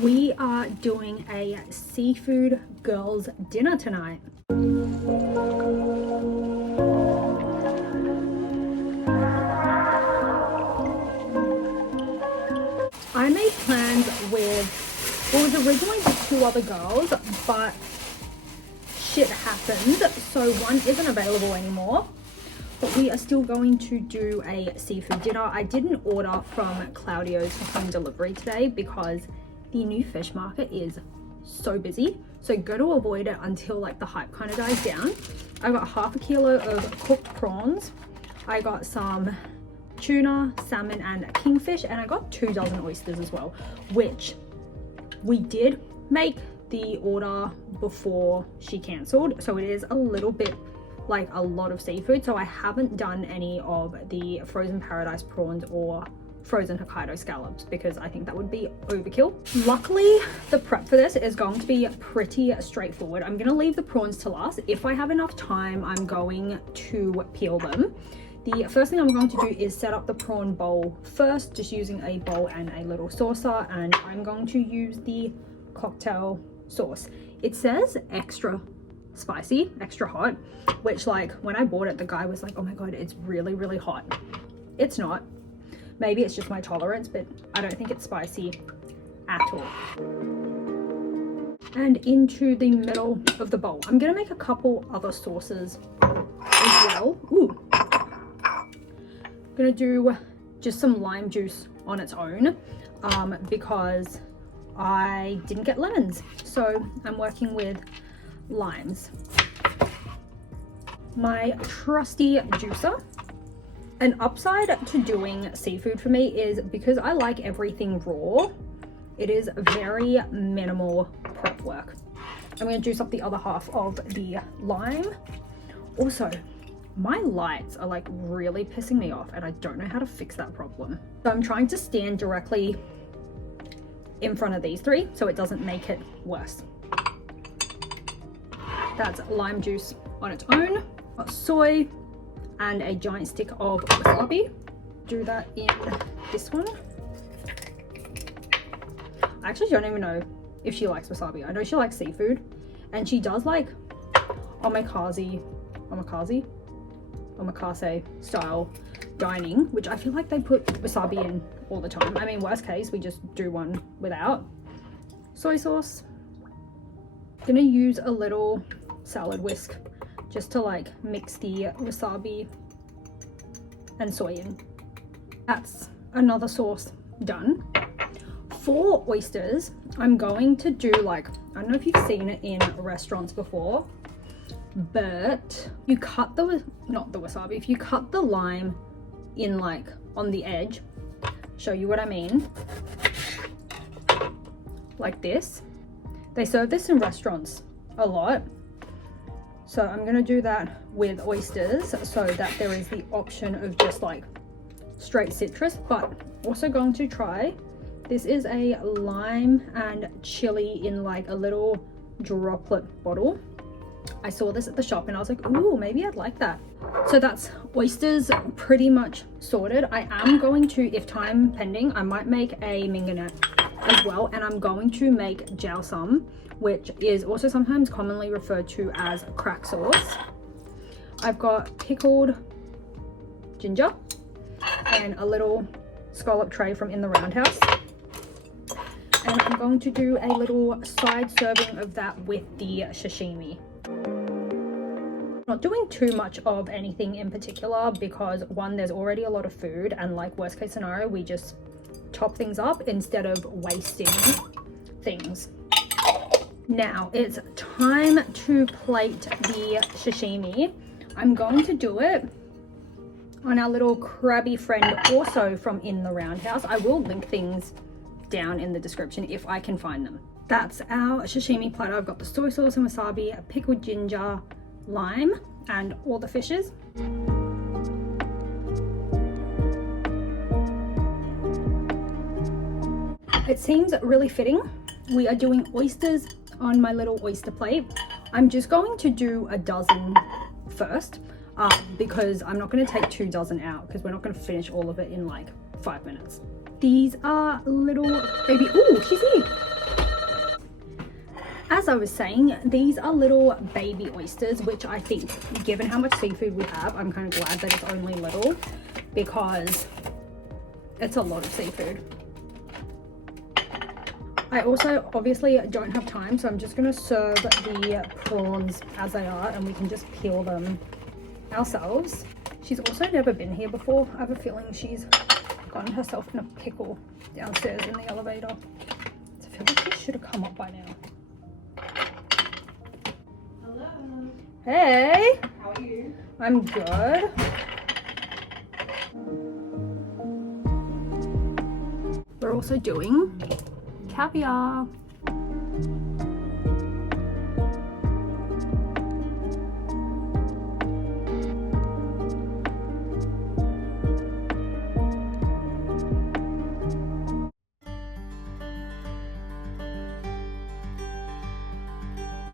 We are doing a seafood girls dinner tonight. I made plans with, well, it was originally with 2 other girls, but shit happened, so one isn't available anymore. But we are still going to do a seafood dinner. I didn't order from Claudio's home delivery today because the new fish market is so busy. So go to avoid it until like the hype kind of dies down. I got half a kilo of cooked prawns. I got some tuna, salmon, and kingfish, and I got 2 dozen oysters as well, which we did make the order before she cancelled. So it is a little bit like a lot of seafood. So I haven't done any of the frozen paradise prawns or frozen Hokkaido scallops because I think that would be overkill. Luckily, the prep for this is going to be pretty straightforward. I'm going to leave the prawns to last. If I have enough time, I'm going to peel them. The first thing I'm going to do is set up the prawn bowl first, just using a bowl and a little saucer, and I'm going to use the cocktail sauce. It says extra spicy, extra hot, which like when I bought it, the guy was like, oh my god, it's really, really hot. It's not. Maybe it's just my tolerance, but I don't think it's spicy at all. And into the middle of the bowl, I'm gonna make a couple other sauces as well. Ooh. I'm gonna do just some lime juice on its own because I didn't get lemons, so I'm working with limes. My trusty juicer. An upside to doing seafood for me is because I like everything raw, it is very minimal prep work. I'm going to juice up the other half of the lime. Also, my lights are like really pissing me off and I don't know how to fix that problem. So I'm trying to stand directly in front of these 3 so it doesn't make it worse. That's lime juice on its own. Got soy and a giant stick of wasabi. Do that in this one. I actually don't even know if she likes wasabi. I know she likes seafood and she does like omakase style dining, which I feel like they put wasabi in all the time. I mean, worst case, we just do one without. Soy sauce. Gonna use a little salad whisk just to like mix the wasabi and soy in. That's another sauce done. For oysters, I'm going to do like, I don't know if you've seen it in restaurants before, but you cut the, not the wasabi, if you cut the lime in like on the edge, show you what I mean, like this. They serve this in restaurants a lot. So I'm gonna do that with oysters so that there is the option of just like straight citrus, but also going to try, this is a lime and chili in like a little droplet bottle. I saw this at the shop and I was like, ooh, maybe I'd like that. So that's oysters pretty much sorted. I am going to, if time pending, I might make a minganette as well, and I'm going to make jiaosum, which is also sometimes commonly referred to as crack sauce. I've got pickled ginger and a little scallop tray from In the Roundhouse. And I'm going to do a little side serving of that with the sashimi. Not doing too much of anything in particular because one, there's already a lot of food, and like worst case scenario, we just top things up instead of wasting things. Now it's time to plate the sashimi. I'm going to do it on our little crabby friend, also from In the Roundhouse. I will link things down in the description if I can find them. That's our sashimi platter. I've got the soy sauce and wasabi, pickled ginger, lime, and all the fishes. It seems really fitting. We are doing oysters on my little oyster plate. I'm just going to do a dozen first because I'm not going to take 2 dozen out because we're not going to finish all of it in like 5 minutes. These are little baby, ooh, she's here. as I was saying, these are little baby oysters, which I think, given how much seafood we have, I'm kind of glad that it's only little, because it's a lot of seafood. I also obviously don't have time, so I'm just going to serve the prawns as they are, and we can just peel them ourselves. She's also never been here before. I have a feeling she's gotten herself in a pickle downstairs in the elevator. So I feel like she should have come up by now. Hello. Hey! How are you? I'm good. We're also doing caviar.